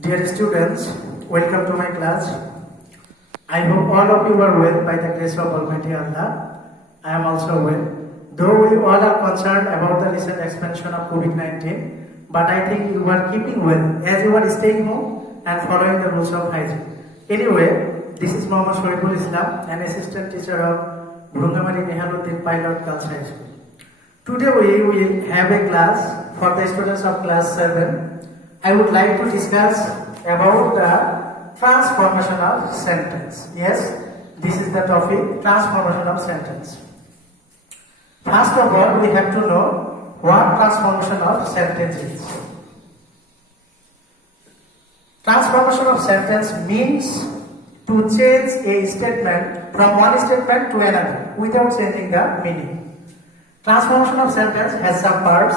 Dear students, welcome to my class. I hope all of you are well by the grace of Almighty Allah. I am also well. Though we all are concerned about the recent expansion of COVID-19, but I think you are keeping well as you are staying home and following the rules of hygiene. Anyway, this is Mohammad Shoaibul Islam, an assistant teacher of Bhungamari Nehaluddin Pilot Girls High School. Today we will have a class for the students of class 7. I would like to discuss about the transformation of sentence. Yes, this is the topic, transformation of sentence. First of all, we have to know what transformation of sentence is. Transformation of sentence means to change a statement from one statement to another without changing the meaning. Transformation of sentence has some parts: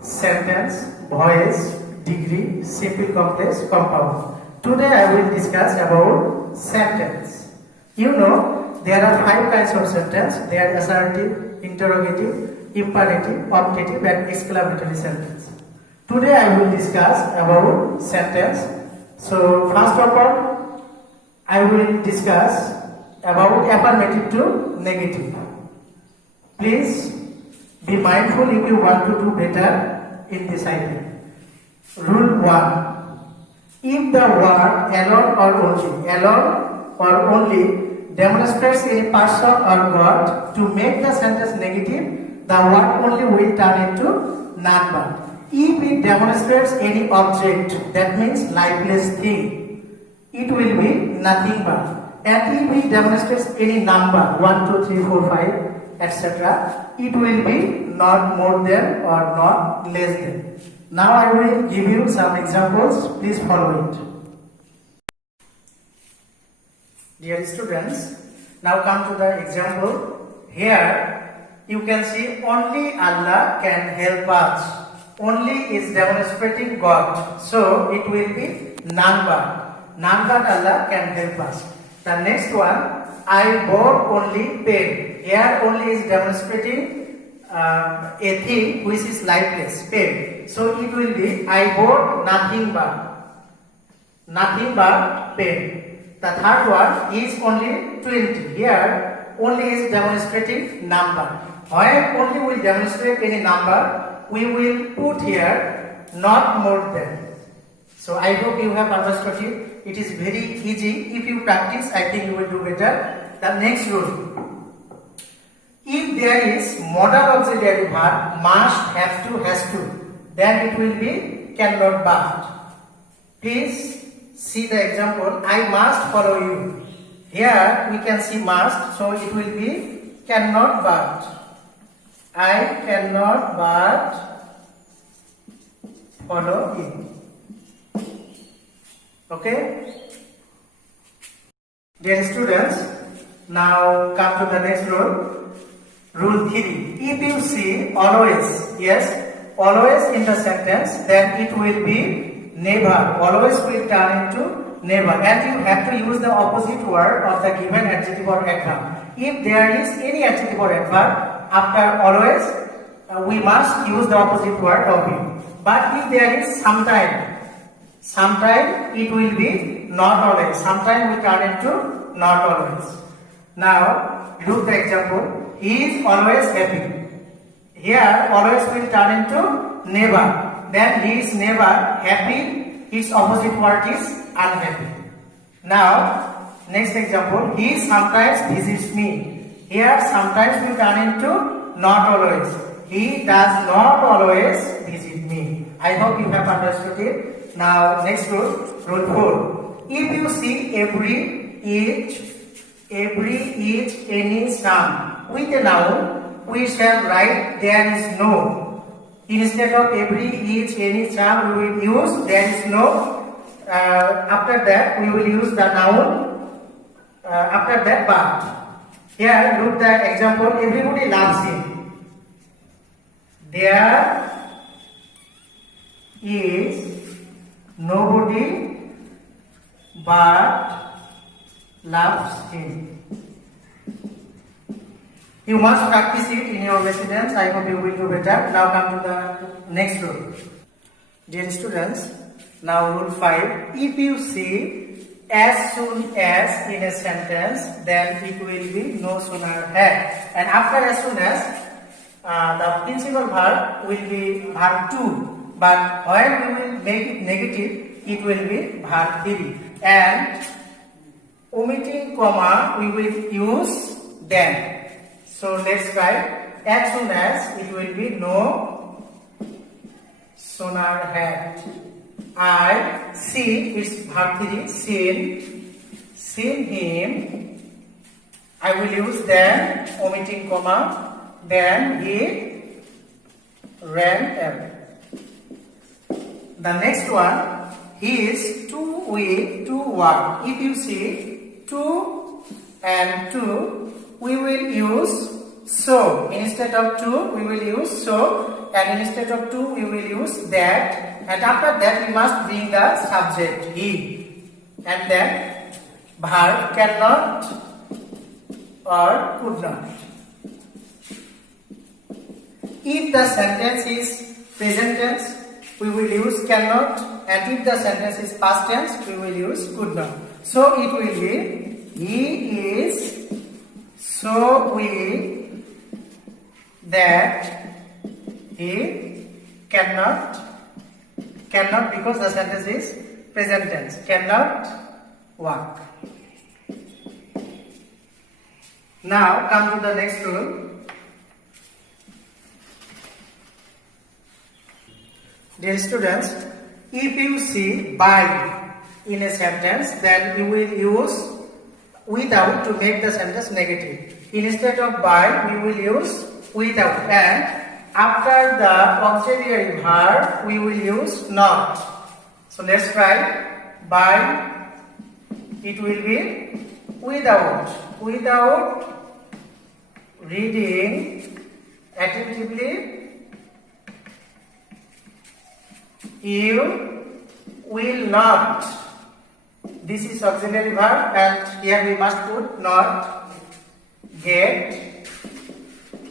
sentence, voice, degree, simple, complex, compound. Today I will discuss about sentence. You know, there are 5 kinds of sentence. They are assertive, interrogative, imperative, optative and exclamatory sentence. Today I will discuss about sentence. So first of all, I will discuss about affirmative to negative. Please be mindful if you want to do better in this item. Rule 1. If the word alone or only demonstrates any person or word, to make the sentence negative, the word only will turn into non-verb. If it demonstrates any object, that means lifeless thing, it will be nothing but. And if it demonstrates any number, 1, 2, 3, 4, 5, etc., it will be not more than or not less than. Now I will give you some examples. Please follow it. Dear students, now come to the example. Here you can see only Allah can help us. Only is demonstrating God, so it will be none but. None but Allah can help us. The next one, I bought only pen. Here only is demonstrating a thing which is lifeless, pen. So it will be I bought nothing but pen. The third one is only 20. Here only is demonstrating number. When only will demonstrate any number, we will put here not more than. So I hope you have understood it. It is very easy. If you practice, I think you will do better. The next rule. If there is modal auxiliary verb must, have to, has to, then it will be cannot but. Please see the example. I must follow you. Here we can see must, so it will be cannot but. I cannot but follow you. Okay? Dear students, now come to the next rule. Rule 3. If you see always, yes, always in the sentence, then it will be never. Always will turn into never. And you have to use the opposite word of the given adjective or adverb. If there is any adjective or adverb after always, we must use the opposite word of it. But if there is sometime it will be not always. Sometime we turn into not always. Now, look the example. He is always happy. Here, always will turn into never. Then he is never happy. His opposite word is unhappy. Now, next example. He sometimes visits me. Here, sometimes will turn into not always. He does not always visit me. I hope you have understood it. Now, next rule, rule 4. If you see every, each, any, some with a noun, we shall write there is no. Instead of every, each, any, some, we will use there is no. After that, we will use the noun. After that, but. Here, look the example. Everybody loves him. There is nobody but loves him. You must practice it in your residence. I hope you will do better. Now come to the next rule. Dear students, Now rule 5. If you see as soon as in a sentence, then it will be no sooner had. And after as soon as, the principal verb will be verb 2. But when we will make it negative, it will be verb 3. And omitting comma, we will use then. So let's write as soon as, it will be no sooner had. I see, it's verb 3, seen him. I will use then, omitting comma, then he ran away. The next one, he is too weak to walk. If you see to and to, we will use so. Instead of to, we will use so, and instead of to, we will use that. And after that, we must bring the subject he, and then verb cannot or could not. If the sentence is present tense, we will use cannot, and if the sentence is past tense, we will use could not. So it will be he is so weak that he cannot because the sentence is present tense, cannot walk. Now come to the next rule. Dear students, if you see by in a sentence, then you will use without to make the sentence negative. Instead of by, we will use without, and after the auxiliary verb, we will use not. So let's write by, it will be without reading attentively, you will not. This is auxiliary verb, and here we must put not get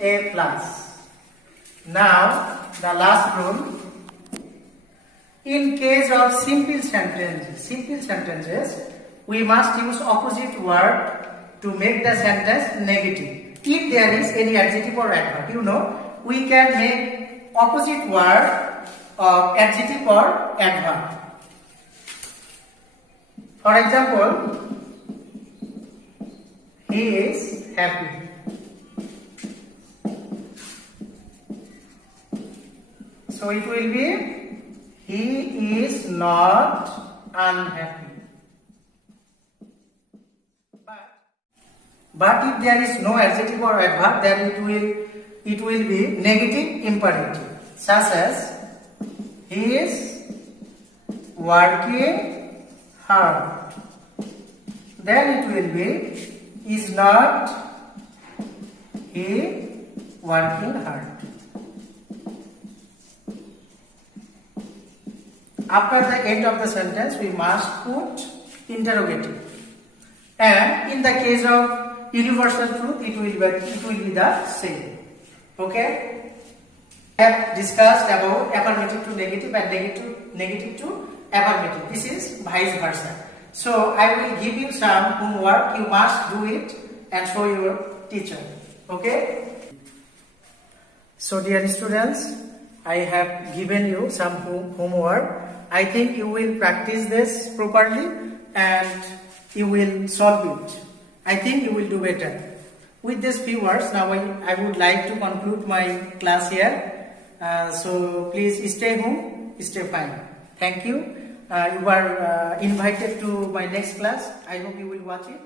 a plus. Now the last rule. In case of simple sentences, we must use opposite word to make the sentence negative. If there is any adjective or adverb, we can make opposite word of adjective or adverb. For example, he is happy. So it will be he is not unhappy. But if there is no adjective or adverb, then it will be negative imperative, such as he is working hard. Then it will be is not he working hard. After the end of the sentence, we must put interrogative. And in the case of universal truth, it will be the same. Okay? I have discussed about affirmative to negative and negative to affirmative. This is vice versa. So I will give you some homework. You must do it and show your teacher. Okay? So dear students, I have given you some homework. I think you will practice this properly and you will solve it. I think you will do better. With these few words, now I would like to conclude my class here. So please stay home, stay fine. Thank you. You are invited to my next class. I hope you will watch it.